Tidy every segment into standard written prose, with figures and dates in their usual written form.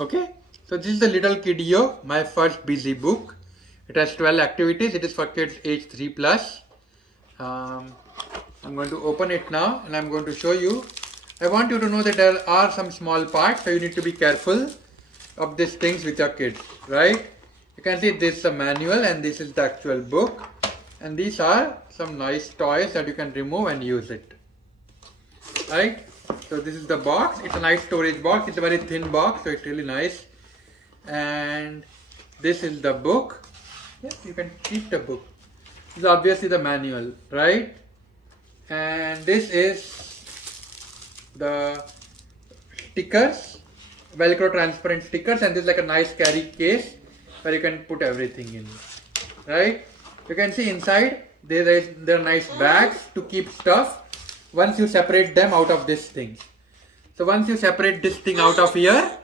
Okay, so this is the Littlekiddio, my first busy book. It has 12 activities. It is for kids age 3 plus. I'm going to open it now and I'm going to show you. I want you to know that there are some small parts, so you need to be careful of these things with your kids, right? You can see this is a manual and this is the actual book. And these are some nice toys that you can remove and use it, right? So this is the box. It's a nice storage box. It's a very thin box, so it's really nice. And this is the book. Yes, you can keep the book. This is obviously the manual, right? And this is the stickers, Velcro transparent stickers, and this is like a nice carry case where you can put everything in, right? You can see inside there are nice bags to keep stuff once you separate them out of this thing. So once you separate this thing out of here,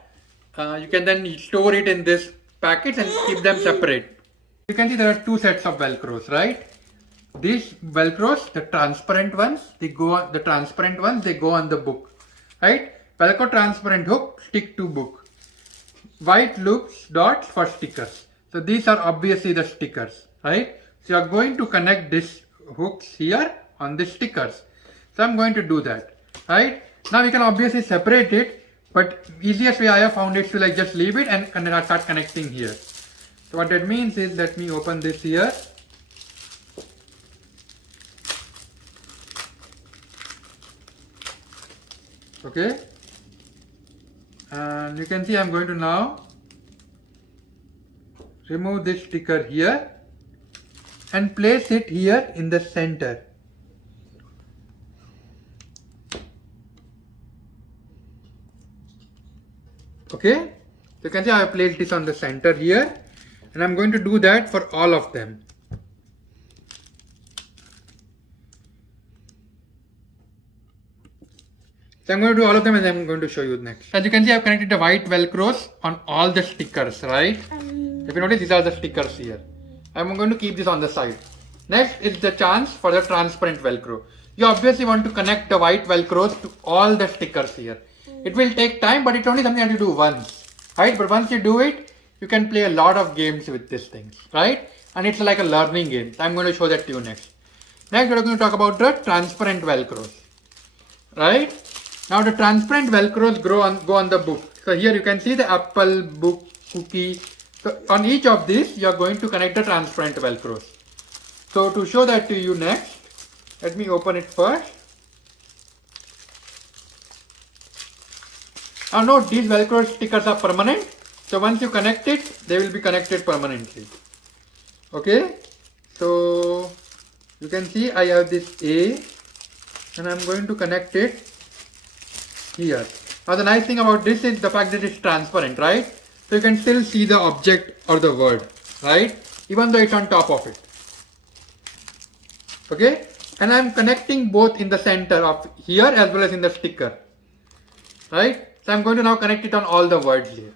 you can then store it in this packets and keep them separate. You can see there are two sets of Velcros, right? These Velcros, the transparent ones, they go on the book, right? Velcro transparent hook stick to book. White loops dots for stickers. So these are obviously the stickers, right? So you are going to connect these hooks here on the stickers. So I'm going to do that, right? Now we can obviously separate it, but easiest way I have found is to like just leave it and start connecting here. So what that means is, let me open this here. Okay. And you can see I'm going to now remove this sticker here and place it here in the center. Okay, you can see I have placed this on the center here, and I'm going to do that for all of them. So I'm going to do all of them and then I'm going to show you next. As you can see, I've connected the white Velcros on all the stickers, right? If you notice, these are the stickers here. I'm going to keep this on the side. Next is the chance for the transparent Velcro. You obviously want to connect the white Velcros to all the stickers here. It will take time, but it's only something that you do once, right? But once you do it, you can play a lot of games with these things, right? And it's like a learning game. I'm going to show that to you next. Next, we're going to talk about the transparent Velcros, right? Now the transparent Velcros go on the book. So here you can see the apple, book, cookie. So on each of these, you are going to connect the transparent Velcros. So to show that to you next, let me open it first. Now note, these Velcro stickers are permanent. So once you connect it, they will be connected permanently. Okay. So you can see I have this A and I'm going to connect it here. Now the nice thing about this is the fact that it's transparent, right? So you can still see the object or the word, right? Even though it's on top of it. Okay. And I'm connecting both in the center of here as well as in the sticker, right? So I'm going to now connect it on all the words here.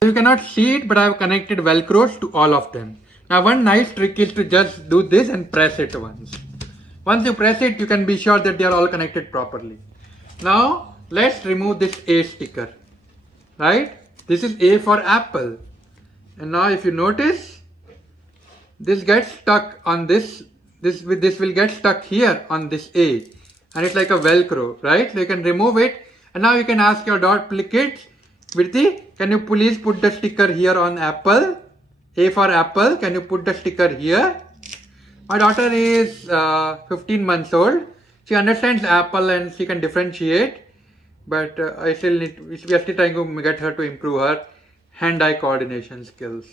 So you cannot see it, but I have connected Velcros to all of them. Now one nice trick is to just do this and press it once. Once you press it, you can be sure that they are all connected properly. Now let's remove this A sticker, right? This is A for apple. And now if you notice, this gets stuck on this will get stuck here on this A. And it's like a Velcro, right? So you can remove it. And now you can ask your kids, Virti, can you please put the sticker here on apple? A for apple, can you put the sticker here? My daughter is 15 months old. She understands apple and she can differentiate. But we are still trying to get her to improve her hand-eye coordination skills.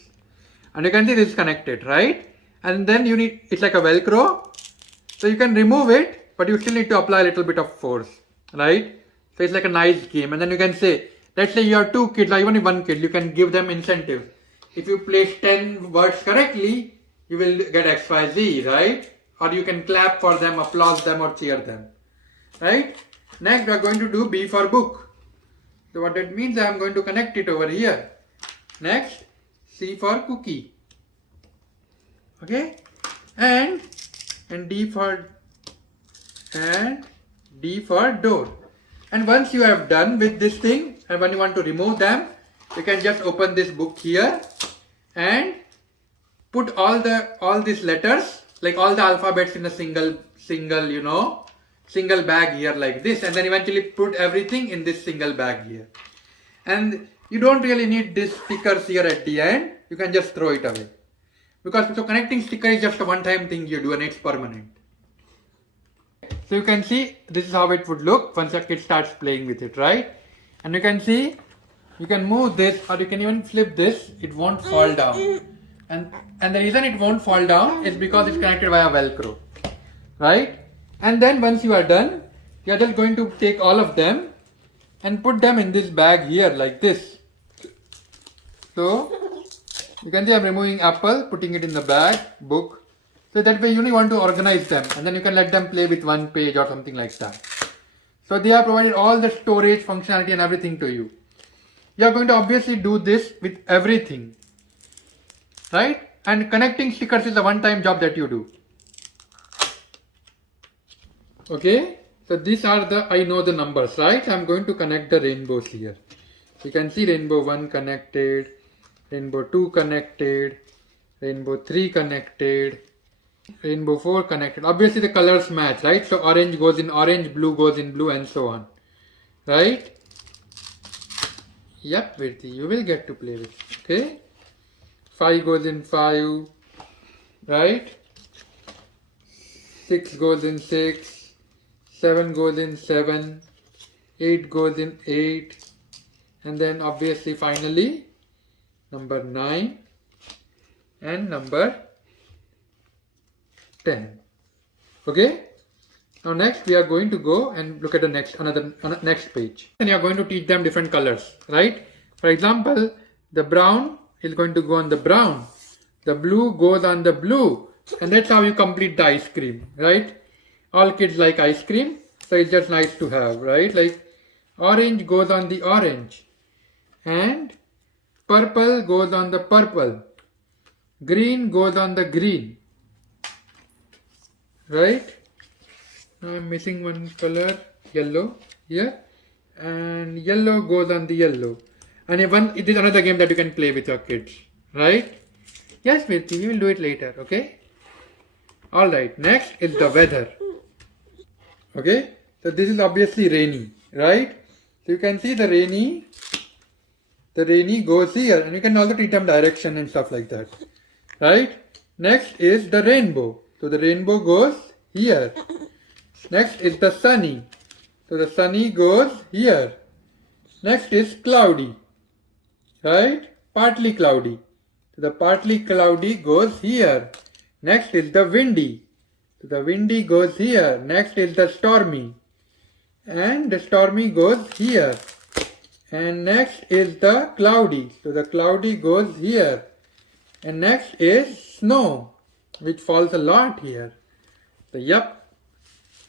And you can see this is connected, right? And then it's like a Velcro. So you can remove it, but you still need to apply a little bit of force, right? So it's like a nice game. And then you can say, let's say you have two kids or even one kid, you can give them incentive. If you place 10 words correctly, you will get XYZ, right? Or you can clap for them, applaud them or cheer them, right? Next we are going to do B for book. So what that means, I am going to connect it over here. Next, C for cookie. Okay? And D for door. And once you have done with this thing, and when you want to remove them, you can just open this book here and put all these letters, like all the alphabets in a single bag here like this, and then eventually put everything in this single bag here. And you don't really need these stickers here at the end. You can just throw it away. Because so connecting sticker is just a one-time thing you do and it's permanent. So you can see this is how it would look once a kid starts playing with it, right? And you can see, you can move this or you can even flip this, it won't fall down. And the reason it won't fall down is because it's connected via Velcro, right? And then once you are done, you are just going to take all of them and put them in this bag here like this. So you can see I'm removing apple, putting it in the bag, book. So that way you only want to organize them and then you can let them play with one page or something like that. So they have provided all the storage functionality and everything to you. You are going to obviously do this with everything, right? And connecting stickers is a one-time job that you do. Okay, so these are I know the numbers, right? I'm going to connect the rainbows here. You can see rainbow 1 connected, rainbow 2 connected, rainbow 3 connected, rainbow 4 connected. Obviously the colors match, right? So orange goes in orange, blue goes in blue, and so on, right? Yep, Virti, you will get to play with it, okay? 5 goes in 5, right? 6 goes in 6, 7 goes in 7, 8 goes in 8, and then obviously finally number 9 and number 10. Okay? Now next we are going to go and look at the next page. And you are going to teach them different colors, right? For example, the brown is going to go on the brown. The blue goes on the blue. And that's how you complete the ice cream, right? All kids like ice cream, so it's just nice to have, right? Like orange goes on the orange. And purple goes on the purple. Green goes on the green. Right? I'm missing one color, yellow here. And yellow goes on the yellow. And it is another game that you can play with your kids. Right? Yes, Virti, we will do it later, okay? Alright, next is the weather. Okay? So this is obviously rainy, right? So you can see the rainy goes here, and you can also teach them direction and stuff like that, right? Next is the rainbow. So the rainbow goes here. Next is the sunny. So the sunny goes here. Next is cloudy, right? Partly cloudy. So the partly cloudy goes here. Next is the windy. So the windy goes here. Next is the stormy. And the stormy goes here. And next is the cloudy. So the cloudy goes here. And next is snow, which falls a lot here. So yep.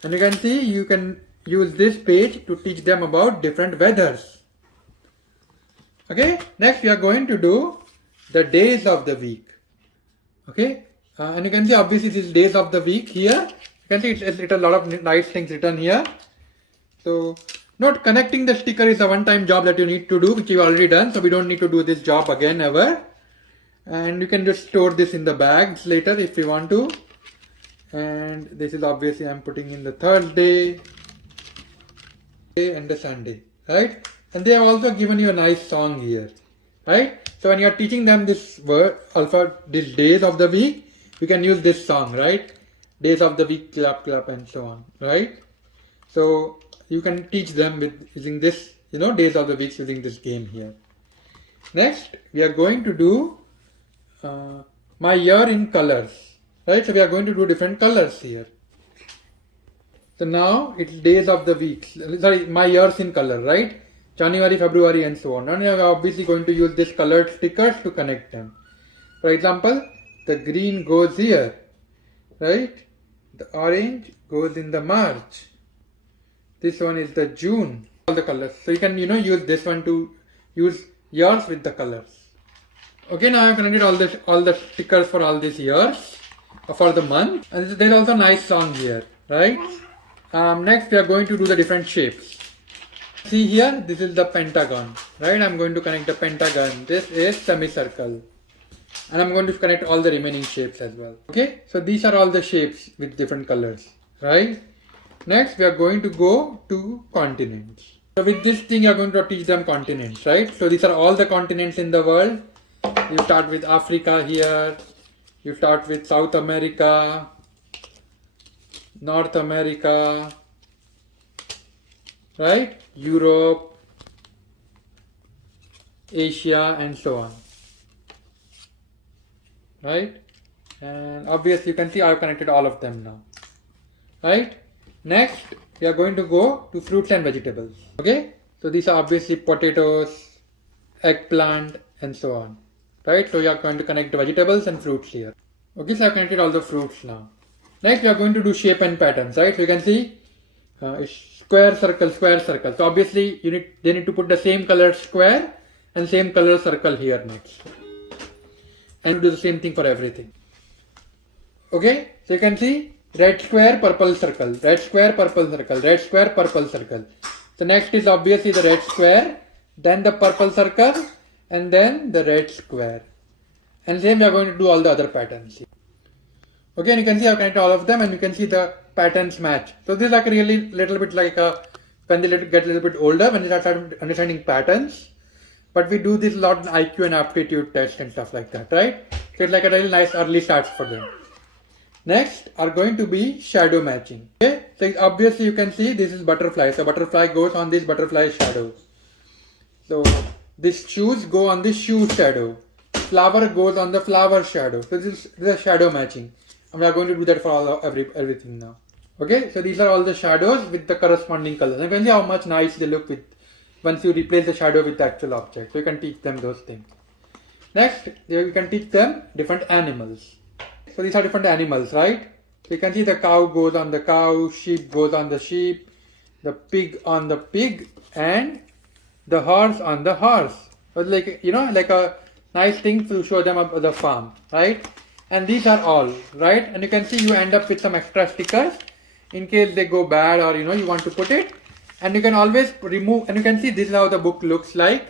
And you can see you can use this page to teach them about different weathers. Okay. Next we are going to do the days of the week. Okay. And you can see obviously these days of the week here. You can see it's a lot of nice things written here. So note, connecting the sticker is a one-time job that you need to do, which you've already done. So we don't need to do this job again ever. And you can just store this in the bags later if you want to. And this is obviously I'm putting in the Thursday and the Sunday, right? And they have also given you a nice song here, right? So when you are teaching them this word, these days of the week, you can use this song, right? Days of the week, clap, clap, and so on, right? So you can teach them with using this, days of the week using this game here. Next, we are going to do my year in colors, right? So we are going to do different colors here. So now it's days of the week. Sorry, my years in color, right? January, February, and so on. And you are obviously going to use these colored stickers to connect them. For example, the green goes here, right? The orange goes in the March. This one is the June. All the colors. So you can, use this one to use years with the colors. Okay, now I've connected all the stickers for all these years, for the month. And there's also a nice song here, right? Next we are going to do the different shapes. See here, this is the pentagon, right? I'm going to connect the pentagon. This is semicircle. And I'm going to connect all the remaining shapes as well. Okay, so these are all the shapes with different colors, right? Next, we are going to go to continents. So with this thing, you're going to teach them continents, right? So these are all the continents in the world. You start with Africa here. You start with South America, North America, right? Europe, Asia, and so on. Right? And obviously you can see I've connected all of them now. Right? Next, we are going to go to fruits and vegetables. Okay? So these are obviously potatoes, eggplant, and so on. Right? So you are going to connect the vegetables and fruits here. Okay, so I've connected all the fruits now. Next, we are going to do shape and patterns. Right? So you can see square, circle, square, circle. So obviously they need to put the same color square and same color circle here next. And do the same thing for everything. Okay, so you can see red square, purple circle, red square, purple circle, red square, purple circle. So next is obviously the red square, then the purple circle, and then the red square. And same we are going to do all the other patterns. Okay, and you can see I've connected all of them, and you can see the patterns match. So this is like a really little bit like when they get a little bit older, when they start understanding patterns. But we do this a lot in IQ and aptitude tests and stuff like that, right? So it's like a really nice early start for them. Next are going to be shadow matching. Okay, so obviously you can see this is butterfly. So butterfly goes on this butterfly shadow. So these shoes go on this shoe shadow. Flower goes on the flower shadow. So this is the shadow matching. And we are going to do that for everything now. Okay, so these are all the shadows with the corresponding colors. And you can see how much nice they look with once you replace the shadow with the actual object. So you can teach them those things. Next, you can teach them different animals. So these are different animals, right? So you can see the cow goes on the cow, sheep goes on the sheep, the pig on the pig, and the horse on the horse. So it's like, like a nice thing to show them about the farm, right? And these are all, right? And you can see you end up with some extra stickers in case they go bad or you want to put it. And you can always remove, and you can see this is how the book looks like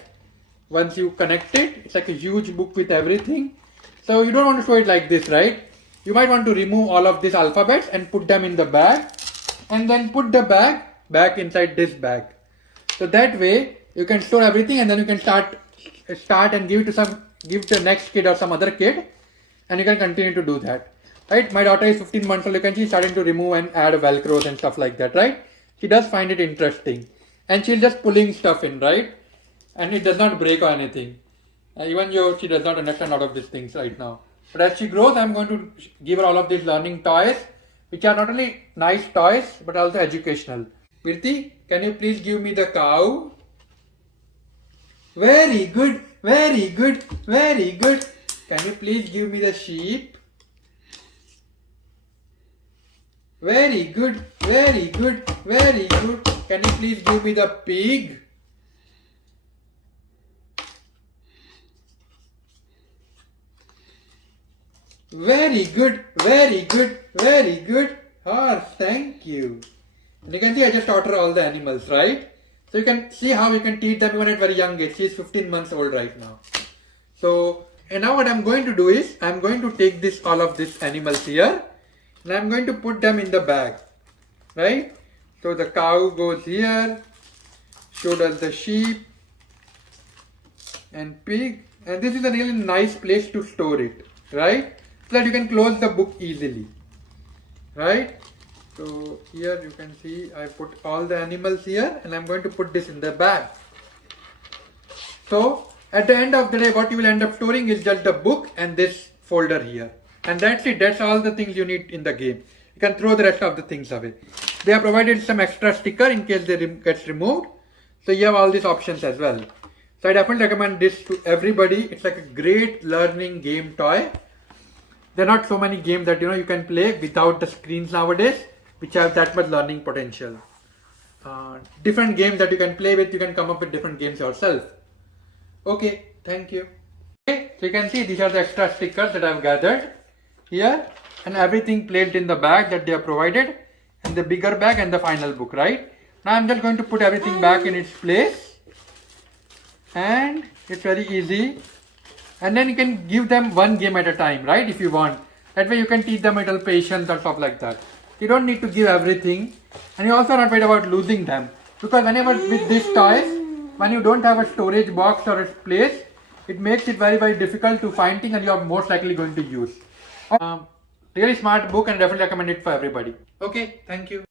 once you connect it. It's like a huge book with everything. So you don't want to show it like this, right? You might want to remove all of these alphabets and put them in the bag, and then put the bag back inside this bag. So that way you can store everything, and then you can start and give it to the next kid or some other kid, and you can continue to do that. Right? My daughter is 15 months old. You can see starting to remove and add Velcros and stuff like that, right? She does find it interesting, and she's just pulling stuff in, right? And it does not break or anything. Even though she does not understand all of these things right now. But as she grows, I'm going to give her all of these learning toys, which are not only nice toys, but also educational. Virti, can you please give me the cow? Very good, very good, very good. Can you please give me the sheep? Very good, very good, very good. Can you please give me the pig? Very good, very good, very good. Horse, thank you. And you can see I just taught her all the animals, right? So you can see how you can teach them even at very young age. She is 15 months old right now. So, and now what I'm going to do is, I'm going to take all of these animals here, and I'm going to put them in the bag, right? So the cow goes here, so does the sheep and pig, and this is a really nice place to store it, right? So that you can close the book easily, right? So here you can see I put all the animals here, and I'm going to put this in the bag. So at the end of the day, what you will end up storing is just the book and this folder here. And that's it. That's all the things you need in the game. You can throw the rest of the things away. They have provided some extra sticker in case they gets removed. So you have all these options as well. So I definitely recommend this to everybody. It's like a great learning game toy. There are not so many games that you can play without the screens nowadays, which have that much learning potential. Different games that you can play with, you can come up with different games yourself. Okay, thank you. Okay, so you can see these are the extra stickers that I've gathered here, and everything placed in the bag that they have provided, and the bigger bag and the final book, right? Now I'm just going to put everything back in its place, and it's very easy. And then you can give them one game at a time, right, if you want. That way you can teach them a little patience or stuff like that. You don't need to give everything, and you're also not worried about losing them, because whenever with these toys, when you don't have a storage box or a place, it makes it very, very difficult to find things, and you are most likely going to use. Really smart book, and definitely recommend it for everybody. Okay, thank you.